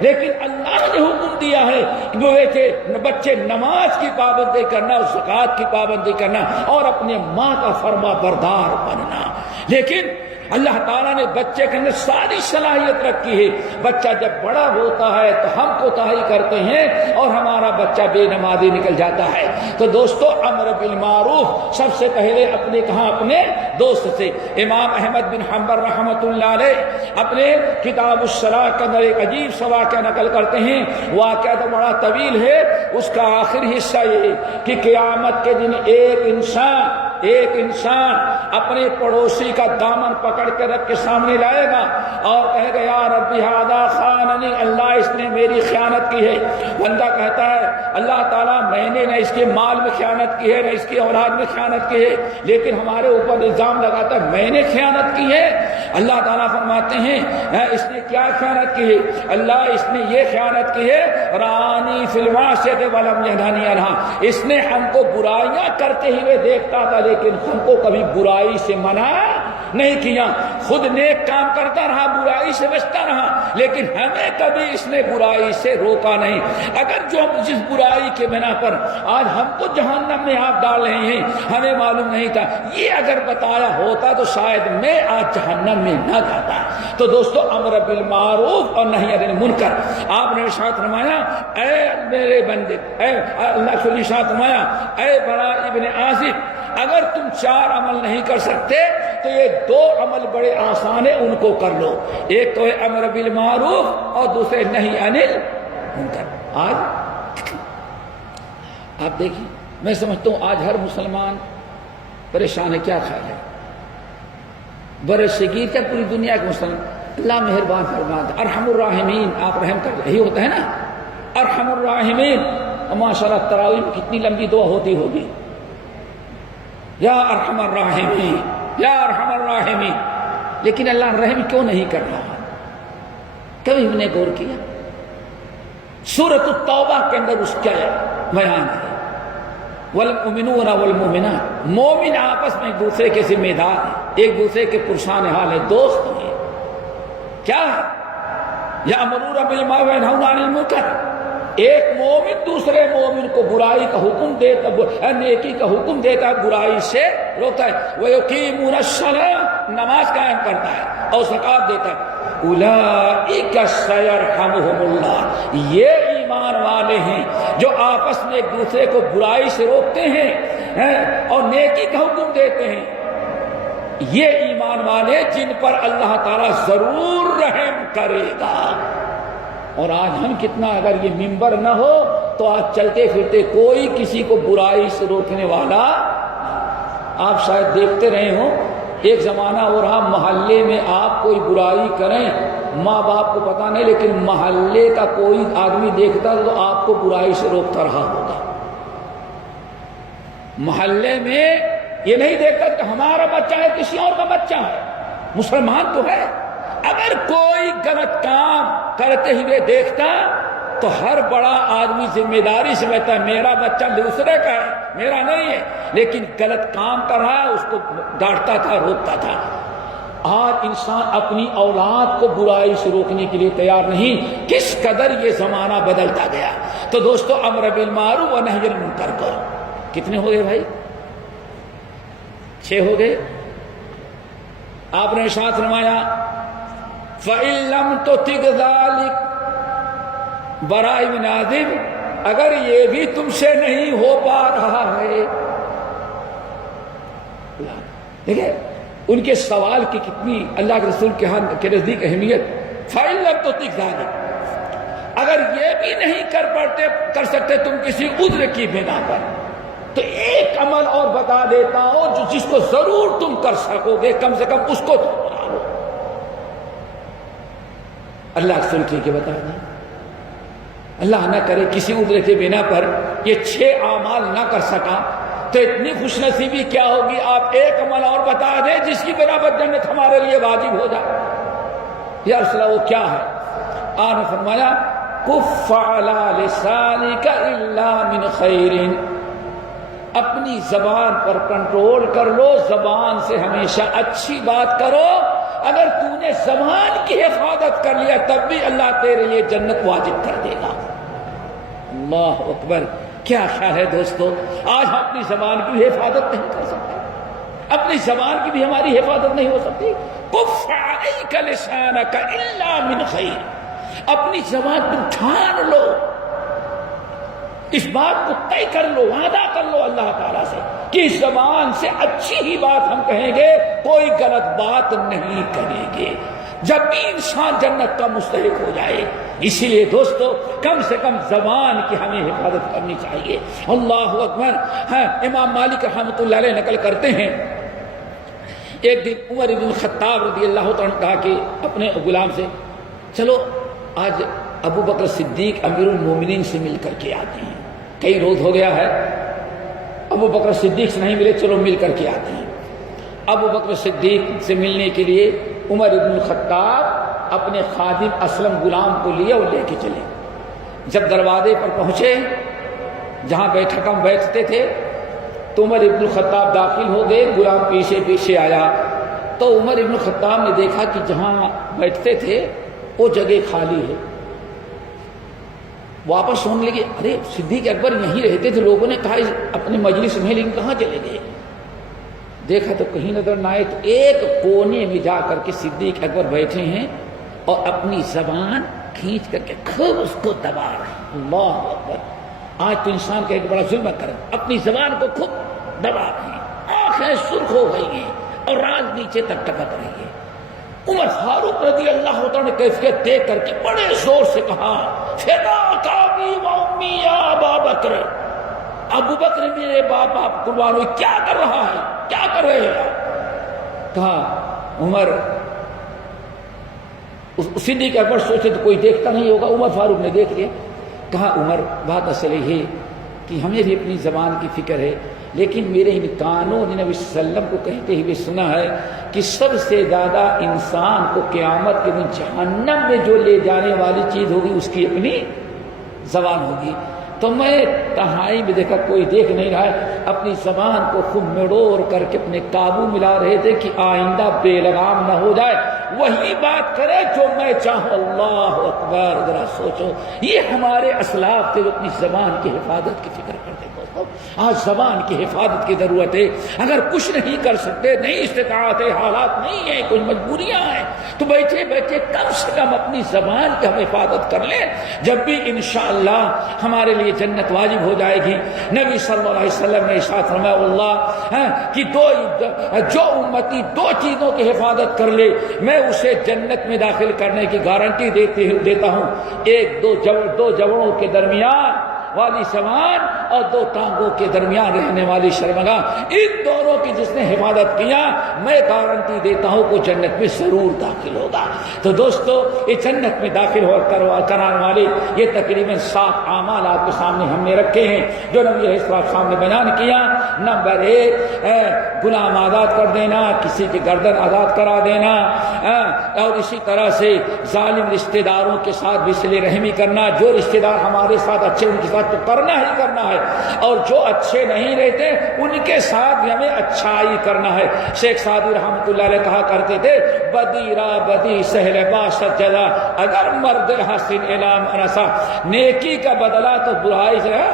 لیکن اللہ نے حکم دیا ہے کہ بچے نماز کی پابندی کرنا اور زکوٰۃ کی پابندی کرنا اور اپنے ماں کا فرما بردار بننا۔ لیکن اللہ تعالیٰ نے بچے کے اندر ساری صلاحیت رکھی ہے، بچہ جب بڑا ہوتا ہے تو ہم کوتاہی کرتے ہیں اور ہمارا بچہ بے نمازی نکل جاتا ہے۔ تو دوستو، امر بالمعروف سب سے پہلے اپنے دوست سے۔ امام احمد بن حنبل رحمۃ اللہ علیہ اپنے کتاب الصلاۃ کے اندر ایک عجیب سا واقعہ نقل کرتے ہیں، واقعہ تو بڑا طویل ہے، اس کا آخری حصہ یہ ہے کہ قیامت کے دن ایک انسان اپنے پڑوسی کا دامن پکڑ کے رب کے سامنے لائے گا اور کہے گا یا ربی ھذا خاننی، اللہ اس نے میری خیانت کی ہے۔ بندہ کہتا ہے اللہ تعالیٰ میں نے نہ اس کے مال میں خیانت کی ہے نہ اس کی اولاد میں خیانت کی ہے، لیکن ہمارے اوپر الزام لگاتا ہے میں نے خیانت کی ہے۔ اللہ تعالیٰ فرماتے ہیں اس نے کیا خیانت کی ہے؟ اللہ اس نے یہ خیانت کی ہے رانی فی المعصیۃ ولم ینہنی عنہا، اس نے ہم کو برائیاں کرتے ہوئے دیکھتا تھا لیکن ہم کو کبھی برائی سے منع نہیں کیا، خود نیک کام کرتا رہا، برائی سے بچتا رہا، لیکن ہمیں کبھی اس نے برائی سے روکا نہیں۔ اگر جس برائی کے بنا پر آج ہم کو جہنم میں آپ ڈال رہے ہیں ہمیں معلوم نہیں تھا، یہ اگر بتایا ہوتا تو شاید میں آج جہنم میں نہ جاتا۔ تو دوستو، امر بالمعروف اور نہی عن المنکر، آپ نے ارشاد فرمایا اے میرے بندے، اے اللہ نے ارشاد فرمایا اے براء ابن عازب، اگر تم 4 عمل نہیں کر سکتے تو یہ 2 عمل بڑے آسان ہیں، ان کو کر لو۔ ایک تو ہے امر بالمعروف اور دوسرے نہی عن المنکر۔ آج آپ دیکھیں، میں سمجھتا ہوں آج ہر مسلمان پریشان ہے۔ کیا خیال ہے؟ بر صغیر کیا پوری دنیا کے مسلمان؟ اللہ مہربان فرماتا ارحم الراحمین، آپ رحم کر، یہی ہوتا ہے نا ارحم الراحمین۔ ماشاء اللہ تراویح میں کتنی لمبی دعا ہوتی ہوگی، یا ارحم الراحمین یا ارحم الراحمین، لیکن اللہ رحم کیوں نہیں کر رہا؟ کبھی ہم نے غور کیا؟ سورۃ التوبہ کے اندر اس کا بیان ہے والمؤمنون والمؤمنات، مومن آپس میں ایک دوسرے کے ذمہ دار ہیں، ایک دوسرے کے پرسان حال ہے، دوست ہیں۔ کیا ہے؟ یأمرون بالمعروف وینہون عن المنکر، ایک مومن دوسرے مومن کو برائی کا حکم دیتا، نیکی کا حکم دیتا ہے، برائی سے روکتا ہے۔ وَيُقِيمُونَ الصَّلَاةَ، نماز قائم کرتا ہے اور زکوٰۃ دیتا ہے۔ اولئک سیرحمھم اللہ، یہ ایمان والے ہیں جو آپس میں ایک دوسرے کو برائی سے روکتے ہیں اور نیکی کا حکم دیتے ہیں، یہ ایمان والے جن پر اللہ تعالیٰ ضرور رحم کرے گا۔ اور آج ہم کتنا، اگر یہ منبر نہ ہو تو آج چلتے پھرتے کوئی کسی کو برائی سے روکنے والا، آپ شاید دیکھتے رہے ہوں ایک زمانہ اور رہا، محلے میں آپ کوئی برائی کریں، ماں باپ کو پتہ نہیں لیکن محلے کا کوئی آدمی دیکھتا تو آپ کو برائی سے روکتا رہا ہوگا۔ محلے میں یہ نہیں دیکھتا کہ ہمارا بچہ ہے کسی اور کا بچہ ہے، مسلمان تو ہے۔ اگر کوئی غلط کام کرتے ہوئے دیکھتا تو ہر بڑا آدمی ذمہ داری سے کہتا ہے میرا بچہ دوسرے کا ہے، میرا نہیں ہے، لیکن غلط کام کر رہا ہے اس کو ڈانٹتا تھا، روکتا تھا۔ آج انسان اپنی اولاد کو برائی سے روکنے کے لیے تیار نہیں، کس قدر یہ زمانہ بدلتا گیا۔ تو دوستو، امر بالمعروف و نہی عن المنکر کرو۔ کتنے ہو گئے بھائی؟ 6 ہو گئے۔ آپ نے ارشاد فرمایا فَإِن لَّمْ تُطِعْ ذَلِكَ، برائے ابن عازب، اگر یہ بھی تم سے نہیں ہو پا رہا ہے۔ دیکھیں ان کے سوال کی کتنی اللہ کے رسول کے نزدیک اہمیت۔ فَإِن لَّمْ تُطِعْ ذَلِكَ، اگر یہ بھی نہیں کر سکتے تم کسی عذر کی بنا پر، تو ایک عمل اور بتا دیتا ہوں جس کو ضرور تم کر سکو گے، کم سے کم اس کو تم بنا لو۔ اللہ رسول کے بتا دیں، اللہ نہ کرے کسی عذر کے بنا پر یہ 6 اعمال نہ کر سکا تو اتنی خوش نصیبی کیا ہوگی، آپ ایک عمل اور بتا دیں جس کی بنا پر جنت ہمارے لیے واجب ہو جائے۔ یا رسول اللہ وہ کیا ہے؟ آپ نے فرمایا کف علی لسانک الا من خیر، اپنی زبان پر کنٹرول کر لو، زبان سے ہمیشہ اچھی بات کرو۔ اگر تو نے زبان کی حفاظت کر لیا تب بھی اللہ تیرے لیے جنت واجب کر دے گا۔ اللہ اکبر، کیا خیال ہے دوستو؟ آج ہم اپنی زبان کی بھی حفاظت نہیں کر سکتے، اپنی زبان کی بھی ہماری حفاظت نہیں ہو سکتی۔ کف علیک لسانک الا من خیر، اپنی زبان پر ٹھان لو، اس بات کو طے کر لو، وعدہ کر لو اللہ تعالیٰ سے کہ اس زبان سے اچھی ہی بات ہم کہیں گے، کوئی غلط بات نہیں کریں گے، جب بھی انسان جنت کا مستحق ہو جائے۔ اسی لیے دوستو کم سے کم زبان کی ہمیں حفاظت کرنی چاہیے۔ اللہ اکبر۔ ہاں، امام مالک رحمۃ اللہ علیہ نقل کرتے ہیں ایک دن عمر بن الخطاب رضی اللہ عنہ کہا کہ اپنے غلام سے چلو آج ابو بکر صدیق امیر المومنین سے مل کر کے آتے ہیں، کئی روز ہو گیا ہے ابو بکر صدیق سے نہیں ملے، چلو مل کر کے آتے ہیں۔ ابو بکر صدیق سے ملنے کے لیے عمر بن الخطاب اپنے خادم اسلم غلام کو لیے اور لے کے چلے۔ جب دروازے پر پہنچے جہاں بیٹھک ہم بیٹھتے تھے تو عمر بن الخطاب داخل ہو گئے، غلام پیچھے پیچھے آیا تو عمر بن الخطاب نے دیکھا کہ جہاں بیٹھتے تھے وہ جگہ خالی ہے۔ واپس سننے لگے، ارے صدیق اکبر یہیں رہتے تھے، لوگوں نے کہا اپنے مجلس میں، لیکن کہاں چلے گئے؟ دیکھا تو کہیں نظر نہ آئے، تو ایک کونے میں جا کر کے صدیق اکبر بیٹھے ہیں اور اپنی زبان کھینچ کر کے خوب اس کو دبا رہے ہیں۔ اللہ اکبر، آج تو انسان کا ایک بڑا ظلم کرے، اپنی زبان کو خوب دبا رہے ہیں، آنکھیں سرخ ہو گئی ہیں اور رات نیچے تک ٹپک رہی ہے۔ عمر فاروق رضی اللہ عنہ نے کیفیت دیکھ کر کے بڑے زور سے کہا فداک ابی و امی یا ابا بکر، ابو بکر میرے باپ آپ قربان ہوئے، کیا کر رہا ہے، کیا کر رہے ہیں؟ کہا عمر، صدیق اکبر سوچے تو کوئی دیکھتا نہیں ہوگا، عمر فاروق نے دیکھ لیا۔ کہا عمر بات اصل ہے کہ ہمیں بھی اپنی زبان کی فکر ہے، لیکن میرے ان کانوں نے نبی صلی اللہ علیہ وسلم کو کہتے ہوئے سنا ہے کہ سب سے زیادہ انسان کو قیامت کے دن جہنم میں جو لے جانے والی چیز ہوگی اس کی اپنی زبان ہوگی۔ تو میں تنہائی میں دیکھا کوئی دیکھ نہیں رہا ہے، اپنی زبان کو خوب مڑوڑ کر کے اپنے قابو ملا رہے تھے کہ آئندہ بے لگام نہ ہو جائے، وہی بات کرے جو میں چاہوں۔ اللہ اکبر، ذرا سوچو، یہ ہمارے اسلاف تھے جو اپنی زبان کی حفاظت کی فکر کرتے۔ آج زبان کی حفاظت کی ضرورت ہے، اگر کچھ نہیں کر سکتے، نہیں استطاعت ہے، حالات نہیں ہیں، کچھ مجبوریاں ہیں، تو بیٹھے بیٹھے کم سے کم اپنی زبان کی ہم حفاظت کر لیں، جب بھی انشاءاللہ ہمارے لیے جنت واجب ہو جائے گی۔ نبی صلی اللہ علیہ وسلم نے ارشاد فرمایا اللہ کہ جو امتی دو چیزوں کی حفاظت کر لے میں اسے جنت میں داخل کرنے کی گارنٹی دیتا ہوں، ایک دو جوڑوں کے درمیان والی زبان اور دو ٹانگوں کے درمیان رہنے والی شرمگاہ، ان دونوں کی جس نے حفاظت کیا میں گارنٹی دیتا ہوں کہ جنت میں ضرور داخل ہوگا۔ تو دوستو، یہ جنت میں داخل کرانے والے یہ تقریباً 7 اعمال آپ کے سامنے ہم نے رکھے ہیں جو نبی علیہ السلام نے بیان کیا۔ نمبر 1 غلام آزاد کر دینا، کسی کی گردن آزاد کرا دینا، اور اسی طرح سے ظالم رشتہ داروں کے ساتھ بھی صلہ رحمی کرنا، جو رشتہ دار ہمارے ساتھ اچھے ان کے ساتھ تو کرنا ہی کرنا ہے، اور جو اچھے نہیں رہتے ان کے ساتھ بھی ہمیں اچھائی کرنا ہے۔ شیخ سعدی رحمۃ اللہ علیہ کہا کرتے تھے بدی را بدی سہل باشد جزا، اگر مرد حسن علام انسا، نیکی کا بدلہ تو برائی سے ہے،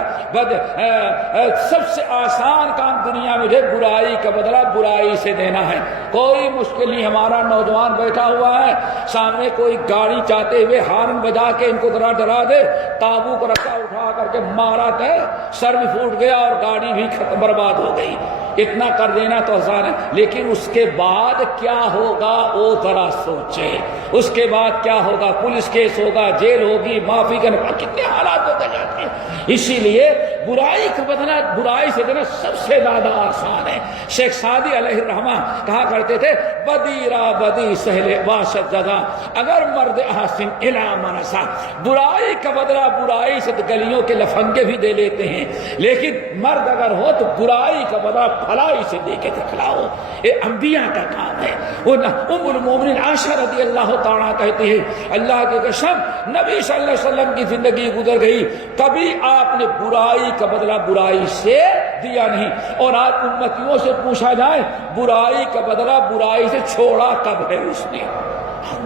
سب سے آسان کام دنیا میں ہے برائی کا بدلہ برائی سے دینا ہے۔ کوئی مشکل نہیں، ہمارا نوجوان بیٹھا ہوا ہے سامنے کوئی گاڑی چاہتے ہوئے ہارن بجا کے ان کو ڈرا دے، تابو کو رکھا اٹھا کر کے مارا تھا، سر بھی پھوٹ گیا اور گاڑی بھی برباد ہو گئی، اتنا کر دینا تو آسان ہے، لیکن اس کے بعد کیا ہوگا وہ ذرا سوچے، اس کے بعد کیا ہوگا، پولیس کیس ہوگا، جیل ہوگی، معافی کا کتنے حالات ہوتے جاتے ہیں۔ اسی لیے برائی کا بدلہ برائی سے دینا سب سے زیادہ آسان ہے۔ شیخ سعدی علیہ الرحمہ کہا کرتے تھے بدی را بدی سہل باشد جزا، اگر مرد احسن الی منسا، برائی کا بدلہ برائی سے گلیوں کے لفنگے بھی دے لیتے ہیں، لیکن مرد اگر ہو تو برائی کا بدلہ بھلائی سے دے کے دکھلاؤ، یہ انبیاء کا کام ہے۔ ام المومنین عائشہ رضی اللہ تعالیٰ کہتی ہے اللہ کی قسم نبی صلی اللہ علیہ وسلم کی زندگی گزر گئی، کبھی آپ نے برائی کا بدلہ برائی سے دیا نہیں، اور آج امتیوں سے پوچھا جائے برائی کا بدلہ برائی سے چھوڑا کب ہے اس نے۔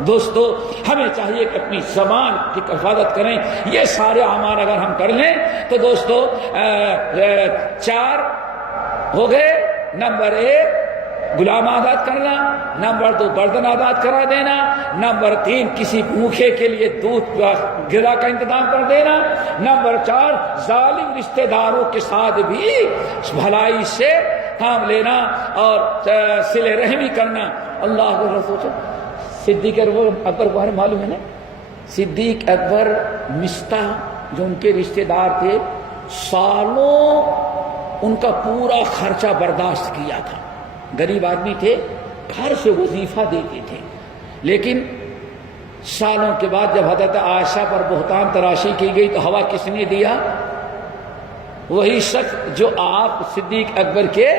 دوستو، ہمیں چاہیے کہ اپنی زبان کی حفاظت کریں، یہ سارے اعمال اگر ہم کر لیں تو دوستو 4 ہو گئے۔ نمبر 1 غلام آزاد کرنا، نمبر 2 گردن آزاد کرا دینا، نمبر 3 کسی بھوکے کے لیے دودھ غذا کا انتظام کر دینا، نمبر 4 ظالم رشتہ داروں کے ساتھ بھی بھلائی سے کام لینا اور صلہ رحمی کرنا۔ اللہ کو رسول صدیق اکبر کو معلوم ہے نا، صدیق اکبر مستہ جو ان کے رشتہ دار تھے سالوں ان کا پورا خرچہ برداشت کیا تھا، غریب آدمی تھے، گھر سے وظیفہ دیتے تھے، لیکن سالوں کے بعد جب حضرت عائشہ پر بہتان تراشی کی گئی تو ہوا کس نے دیا؟ وہی شخص جو آپ صدیق اکبر کے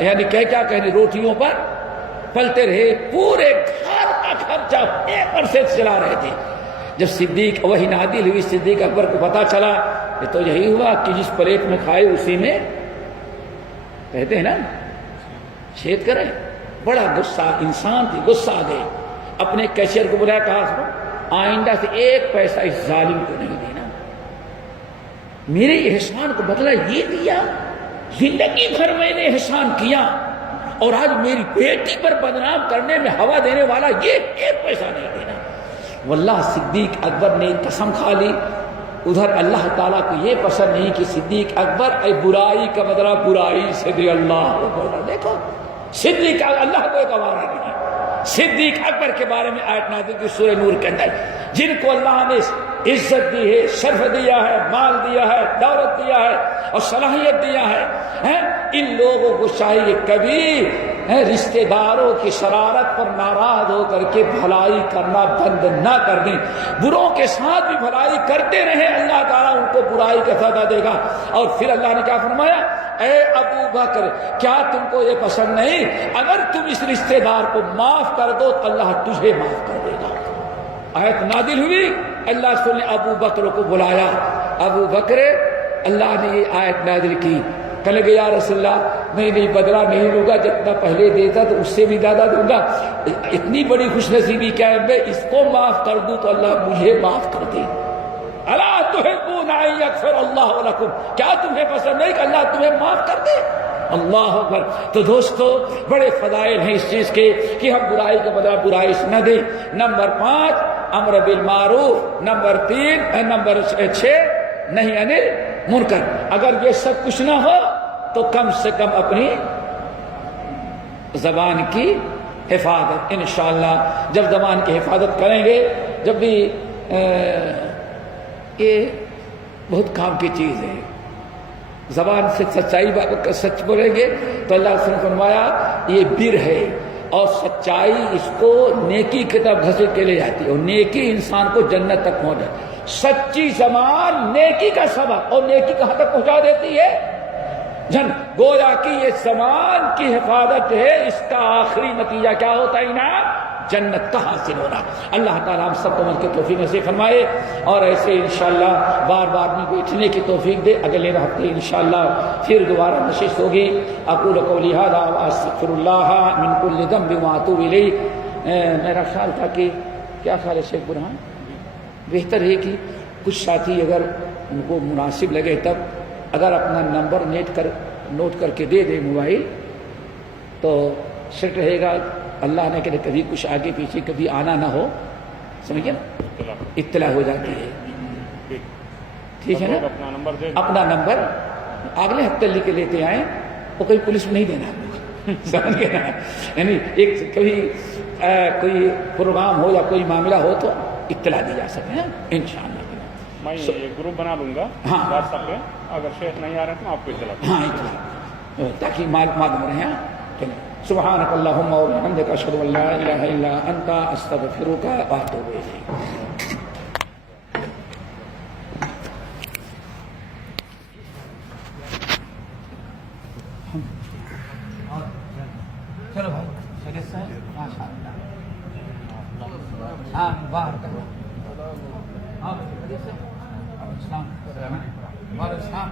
یعنی کیا کہنے روٹیوں پر پلتے رہے، پورے گھر کا خرچہ پیپر سے چلا رہے تھے۔ جب صدیق وہی نازل ہوئی صدیق اکبر کو پتا چلا یہ تو یہی ہوا کہ جس پلیٹ میں کھائے اسی میں کہتے ہیں نا چھید کرے، بڑا غصہ انسان تھی، غصہ آ گئے، اپنے کیشیئر کو بلایا، کہا آئندہ سے 1 پیسہ اس ظالم کو نہیں دینا، میرے احسان کو بدلہ یہ دیا، زندگی بھر میں نے احسان کیا اور آج میری بیٹی پر بدنام کرنے میں ہوا دینے والا یہ 1 پیسہ نہیں دینا۔ واللہ صدیق اکبر نے قسم کھا لی، ادھر اللہ تعالیٰ کو یہ پسند نہیں کہ صدیق اکبر اے برائی کا بدلہ برائی سے دے۔ اللہ اکبر، دیکھو صدیق اللہ کو ایک آوارہ نہیں، صدیق اکبر کے بارے میں آیت نازل کی سورہ نور کے اندر، جن کو اللہ نے عزت دی ہے، شرف دیا ہے، مال دیا ہے، دولت دیا ہے اور صلاحیت دیا ہے، ان لوگوں کو چاہیے کبھی رشتہ داروں کی شرارت پر ناراض ہو کر کے بھلائی کرنا بند نہ کر دیں، بروں کے ساتھ بھی بھلائی کرتے رہیں، اللہ تعالیٰ ان کو برائی کا سزا دے گا۔ اور پھر اللہ نے کیا فرمایا، اے ابو بکر کیا تم کو یہ پسند نہیں اگر تم اس رشتہ دار کو معاف کر دو تو اللہ تجھے معاف کر دے گا۔ آیت نازل ہوئی، اللہ رسول نے ابو بکر کو بلایا. ابو بکر، اللہ نے یہ آیت نازل کی. کہنے لگے یا رسول اللہ میں نہیں بدلہ نہیں لوں گا، جتنا پہلے دیتا تو اس سے بھی زیادہ دوں گا. اتنی بڑی خوش نصیبی کیا ہے، میں اس کو معاف کر دوں تو اللہ مجھے معاف کر دے. الا تحبون ان یغفر اللہ لکم، کیا تمہیں پسند نہیں کہ اللہ تمہیں معاف کر دے؟ اللہ اکبر. تو دوستو بڑے فضائل ہیں اس چیز کے کہ ہم برائی کے بدلہ برائی سے نہ دیں. نمبر 5 امر بالمعروف. نمبر 6 نہی عن المنکر. اگر یہ سب کچھ نہ ہو تو کم سے کم اپنی زبان کی حفاظت. انشاءاللہ جب زبان کی حفاظت کریں گے، جب بھی یہ بہت کام کی چیز ہے، زبان سے سچائی سچ بولیں گے تو اللہ نے فرمایا یہ بر ہے، اور سچائی اس کو نیکی کی طرف گھسیٹ کے لے جاتی ہے، اور نیکی انسان کو جنت تک پہنچ جاتی ہے. سچی زبان نیکی کا سبب، اور نیکی کہاں تک پہنچا دیتی ہے؟ گویا کہ یہ زبان کی حفاظت ہے، اس کا آخری نتیجہ کیا ہوتا ہے؟ انعام جنت کا حاصل ہونا. اللہ تعالیٰ ہم سب کو عمل کی توفیق نصیب فرمائے، اور ایسے انشاءاللہ بار بار میں بیٹھنے کی توفیق دے. اگلے ہفتے انشاءاللہ پھر دوبارہ نشست ہوگی. اقول قولی ھذا واستغفر اللہ من کل ذنب واتوب الیہ. میرا خیال تھا کہ کیا خیال ہے شیخ برہان، بہتر ہے کہ کچھ ساتھی اگر ان کو مناسب لگے تب اگر اپنا نمبر نوٹ کر کے دے دے موبائل تو سیٹ رہے گا. اللہ نے کہ کبھی کچھ آگے پیچھے کبھی آنا نہ ہو، سمجھے نا، اطلاع ہو جاتی ہے. ٹھیک ہے نا؟ اپنا نمبر اگلے ہفتے لے کے لیتے آئیں، وہ کوئی پولیس میں نہیں دینا، سمجھ گئے نا. یعنی ایک کبھی کوئی پروگرام ہو یا کوئی معاملہ ہو تو اطلاع دی جا سکے. انشاءاللہ میں ایک گروپ بنا لوں گا واٹس ایپ پہ، اگر شیخ نہیں آ رہے تو آپ کو اطلاع. ہاں اطلاع تاکہ معلوم رہے. سبحانک اللہم و بحمدک اشہد ان لا الہ الا انت استغفرک و اتوب الیک. چلو بھائی خیریت سے ہیں؟ ماشاء اللہ. ہاں باہر کرو. ہاں خیریت سے؟ وعلیکم السلام.